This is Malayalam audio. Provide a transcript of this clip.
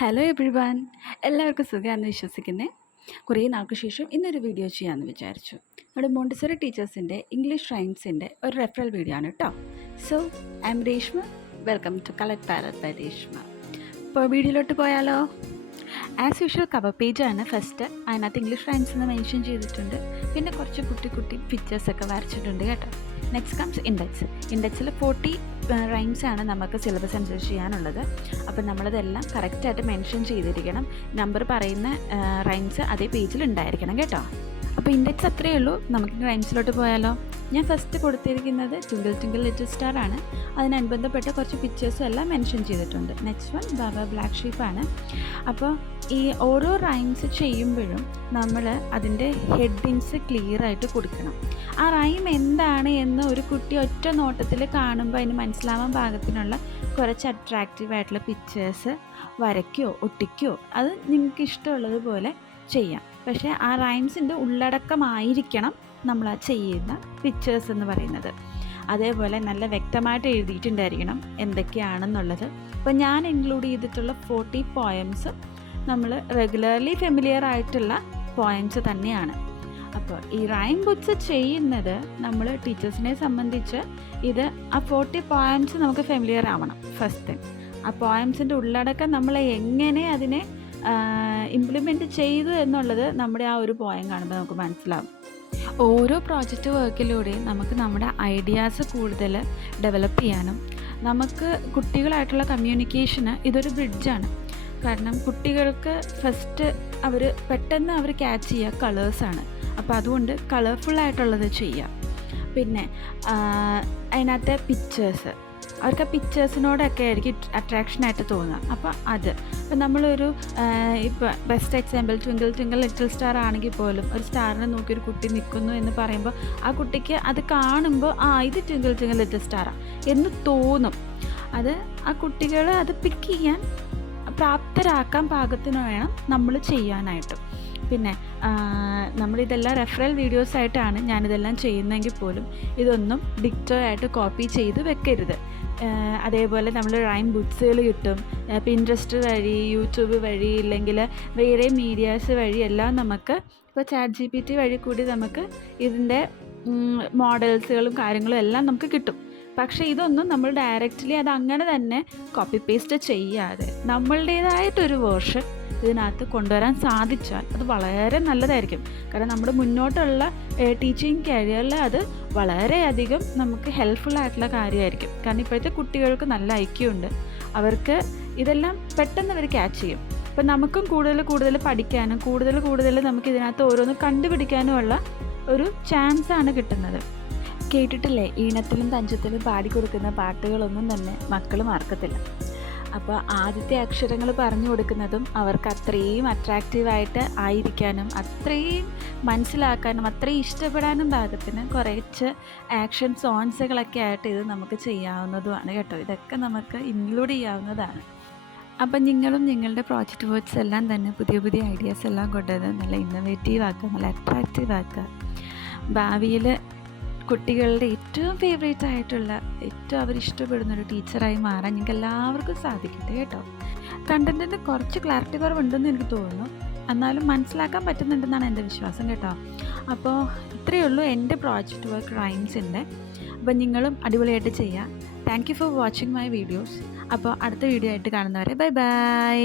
ഹലോ എവ്രി വൺ, എല്ലാവർക്കും സുഖമാണെന്ന് വിശ്വസിക്കുന്നത്. കുറേ നാൾക്ക് ശേഷം ഇന്നൊരു വീഡിയോ ചെയ്യാമെന്ന് വിചാരിച്ചു. നമ്മുടെ മോണ്ടിസറി ടീച്ചേഴ്സിൻ്റെ ഇംഗ്ലീഷ് റൈംസിൻ്റെ ഒരു റെഫറൽ വീഡിയോ ആണ് കേട്ടോ. So I am Reshma, welcome to collect parrot by Reshma. ഇപ്പോൾ വീഡിയോയിലോട്ട് പോയാലോ? ആസ് യൂഷ്വൽ കവർ പേജാണ് ഫസ്റ്റ്. അതിനകത്ത് ഇംഗ്ലീഷ് റൈംസ് എന്ന് മെൻഷൻ ചെയ്തിട്ടുണ്ട്. പിന്നെ കുറച്ച് കുട്ടി കുട്ടി പിക്ചേഴ്സൊക്കെ വരച്ചിട്ടുണ്ട് കേട്ടോ. Next comes index. ഇൻഡെക്സിൽ 40 റൈംസാണ് നമുക്ക് സിലബസ് അനുസരിച്ച് ചെയ്യാനുള്ളത്. അപ്പോൾ നമ്മളതെല്ലാം കറക്റ്റായിട്ട് മെൻഷൻ ചെയ്തിരിക്കണം. നമ്പർ പറയുന്ന റൈംസ് അതേ പേജിൽ ഉണ്ടായിരിക്കണം കേട്ടോ. അപ്പോൾ ഇൻഡെക്സ് അത്രയേ ഉള്ളൂ. നമുക്ക് റൈംസിലോട്ട് പോയാലോ? ഞാൻ ഫസ്റ്റ് കൊടുത്തിരിക്കുന്നത് ട്വിങ്കിൾ ട്വിങ്കിൾ ലിറ്റിൽ സ്റ്റാർ ആണ്. അതിനനുബന്ധപ്പെട്ട കുറച്ച് പിക്ചേഴ്സും എല്ലാം മെൻഷൻ ചെയ്തിട്ടുണ്ട്. നെക്സ്റ്റ് വൺ ബാബ ബ്ലാക്ക് ഷീപ്പാണ്. അപ്പോൾ ഈ ഓരോ റൈംസ് ചെയ്യുമ്പോഴും നമ്മൾ അതിൻ്റെ ഹെഡിങ്സ് ക്ലിയർ ആയിട്ട് കൊടുക്കണം. ആ റൈം എന്താണ് എന്ന് ഒരു കുട്ടി ഒറ്റ നോട്ടത്തിൽ കാണുമ്പോൾ അതിന് മനസ്സിലാവാൻ പാകത്തിനുള്ള കുറച്ച് അട്രാക്റ്റീവായിട്ടുള്ള പിക്ചേഴ്സ് വരയ്ക്കുകയോ ഒട്ടിക്കുകയോ അത് നിങ്ങൾക്ക് ഇഷ്ടമുള്ളതുപോലെ ചെയ്യാം. പക്ഷേ ആ റൈംസിൻ്റെ ഉള്ളടക്കമായിരിക്കണം നമ്മൾ ആ ചെയ്യുന്ന പിക്ചേഴ്സ് എന്ന് പറയുന്നത്. അതേപോലെ നല്ല വ്യക്തമായിട്ട് എഴുതിയിട്ടുണ്ടായിരിക്കണം എന്തൊക്കെയാണെന്നുള്ളത്. അപ്പോൾ ഞാൻ ഇൻക്ലൂഡ് ചെയ്തിട്ടുള്ള 40 പോയംസ് നമ്മൾ റെഗുലർലി ഫെമിലിയർ ആയിട്ടുള്ള പോയംസ് തന്നെയാണ്. അപ്പോൾ ഈ റൈം ബുക്സ് ചെയ്യുന്നത് നമ്മൾ ടീച്ചേഴ്സിനെ സംബന്ധിച്ച് ഇത് ആ 40 പോയംസ് നമുക്ക് ഫെമിലിയർ ആവണം ഫസ്റ്റ് തിങ്. ആ പോയംസിൻ്റെ ഉള്ളടക്കം നമ്മൾ എങ്ങനെ അതിനെ ഇംപ്ലിമെൻറ്റ് ചെയ്തു എന്നുള്ളത് നമ്മുടെ ആ ഒരു പോയം കാണുമ്പോൾ നമുക്ക് മനസ്സിലാവും. ഓരോ പ്രോജക്റ്റ് വർക്കിലൂടെയും നമുക്ക് നമ്മുടെ ഐഡിയാസ് കൂടുതൽ ഡെവലപ്പ് ചെയ്യാനും നമുക്ക് കുട്ടികളായിട്ടുള്ള കമ്മ്യൂണിക്കേഷന് ഇതൊരു ബ്രിഡ്ജാണ്. കാരണം കുട്ടികൾക്ക് ഫസ്റ്റ് പെട്ടെന്ന് അവർ ക്യാച്ച് ചെയ്യുക കളേഴ്സാണ്. അപ്പോൾ അതുകൊണ്ട് കളർഫുള്ളായിട്ടുള്ളത് ചെയ്യുക. പിന്നെ അതിനകത്തെ പിക്ചേഴ്സ് അവർക്ക് ആ പിക്ചേഴ്സിനോടൊക്കെ ആയിരിക്കും അട്രാക്ഷനായിട്ട് തോന്നുക. അപ്പോൾ ഇപ്പം നമ്മളൊരു ഇപ്പോൾ best example twinkle twinkle little star ആണെങ്കിൽ പോലും ഒരു സ്റ്റാറിനെ നോക്കി ഒരു കുട്ടി നിൽക്കുന്നു എന്ന് പറയുമ്പോൾ ആ കുട്ടിക്ക് അത് കാണുമ്പോൾ ഇത് ട്വിങ്കിൾ ട്വിങ്കിൾ ലിറ്റിൽ സ്റ്റാറാണ് എന്ന് തോന്നും. അത് ആ കുട്ടികൾ അത് പിക്ക് ചെയ്യാൻ പ്രാപ്തരാക്കാൻ പാകത്തിന് വേണം നമ്മൾ ചെയ്യാനായിട്ട്. പിന്നെ നമ്മളിതെല്ലാം റെഫറൽ വീഡിയോസായിട്ടാണ് ഞാനിതെല്ലാം ചെയ്യുന്നതെങ്കിൽ പോലും ഇതൊന്നും ഡിക്റ്റോ ആയിട്ട് കോപ്പി ചെയ്ത് വെക്കരുത്. അതേപോലെ നമ്മൾ റൈം ബുക്സുകൾ കിട്ടും. പിൻട്രസ്റ്റ് വഴി, യൂട്യൂബ് വഴി, ഇല്ലെങ്കിൽ വേറെ മീഡിയാസ് വഴി എല്ലാം നമുക്ക് ഇപ്പോൾ ChatGPT വഴി കൂടി നമുക്ക് ഇതിൻ്റെ മോഡൽസുകളും കാര്യങ്ങളും എല്ലാം നമുക്ക് കിട്ടും. പക്ഷേ ഇതൊന്നും നമ്മൾ ഡയറക്റ്റ്ലി അതങ്ങനെ തന്നെ കോപ്പി പേസ്റ്റ് ചെയ്യാതെ നമ്മളുടേതായിട്ടൊരു വേർഷൻ ഇതിനകത്ത് കൊണ്ടുവരാൻ സാധിച്ചാൽ അത് വളരെ നല്ലതായിരിക്കും. കാരണം നമ്മുടെ മുന്നോട്ടുള്ള ടീച്ചിങ് കരിയറിൽ അത് വളരെയധികം നമുക്ക് ഹെൽപ്ഫുള്ളായിട്ടുള്ള കാര്യമായിരിക്കും. കാരണം ഇപ്പോഴത്തെ കുട്ടികൾക്ക് നല്ല ഐക്യമുണ്ട്. അവർക്ക് ഇതെല്ലാം പെട്ടെന്ന് അവർ ക്യാച്ച് ചെയ്യും. അപ്പം നമുക്കും കൂടുതൽ പഠിക്കാനും കൂടുതൽ നമുക്ക് ഇതിനകത്ത് ഓരോന്ന് കണ്ടുപിടിക്കാനുമുള്ള ഒരു ചാൻസാണ് കിട്ടുന്നത്. കേട്ടിട്ടില്ലേ, ഈണത്തിലും തഞ്ചത്തിലും പാടിക്കൊടുക്കുന്ന പാട്ടുകളൊന്നും തന്നെ മക്കൾ മറക്കത്തില്ല. അപ്പോൾ ആദ്യത്തെ അക്ഷരങ്ങൾ പറഞ്ഞു കൊടുക്കുന്നതും അവർക്ക് അത്രയും അട്രാക്റ്റീവായിട്ട് ആയിരിക്കാനും അത്രയും മനസ്സിലാക്കാനും അത്രയും ഇഷ്ടപ്പെടാനും പാകത്തിന് കുറച്ച് ആക്ഷൻ സോങ്സുകളൊക്കെ ആയിട്ട് ഇത് നമുക്ക് ചെയ്യാവുന്നതുമാണ് കേട്ടോ. ഇതൊക്കെ നമുക്ക് ഇൻക്ലൂഡ് ചെയ്യാവുന്നതാണ്. അപ്പം നിങ്ങളും നിങ്ങളുടെ പ്രോജക്റ്റ് വർക്ക്സ് എല്ലാം തന്നെ പുതിയ ഐഡിയാസ് എല്ലാം കൊണ്ടുവന്ന് നല്ല ഇന്നോവേറ്റീവ് ആക്കുക, നല്ല അട്രാക്റ്റീവ് ആക്കുക. ഭാവിയിൽ കുട്ടികളുടെ ഏറ്റവും ഫേവറേറ്റ് ആയിട്ടുള്ള ഏറ്റവും അവരിഷ്ടപ്പെടുന്നൊരു ടീച്ചറായി മാറാൻ നിങ്ങൾക്ക് എല്ലാവർക്കും സാധിക്കട്ടെ കേട്ടോ. കണ്ടൻറ്റിന് കുറച്ച് ക്ലാരിറ്റി കുറവുണ്ടെന്ന് എനിക്ക് തോന്നുന്നു, എന്നാലും മനസ്സിലാക്കാൻ പറ്റുന്നുണ്ടെന്നാണ് എൻ്റെ വിശ്വാസം കേട്ടോ. അപ്പോൾ ഇത്രയേ ഉള്ളൂ എൻ്റെ പ്രോജക്റ്റ് വർക്ക് റൈംസിൻ്റെ. അപ്പോൾ നിങ്ങളും അടിപൊളിയായിട്ട് ചെയ്യുക. Thank you for watching my videos. അപ്പോൾ അടുത്ത വീഡിയോ ആയിട്ട് കാണുന്നവരെ ബൈ.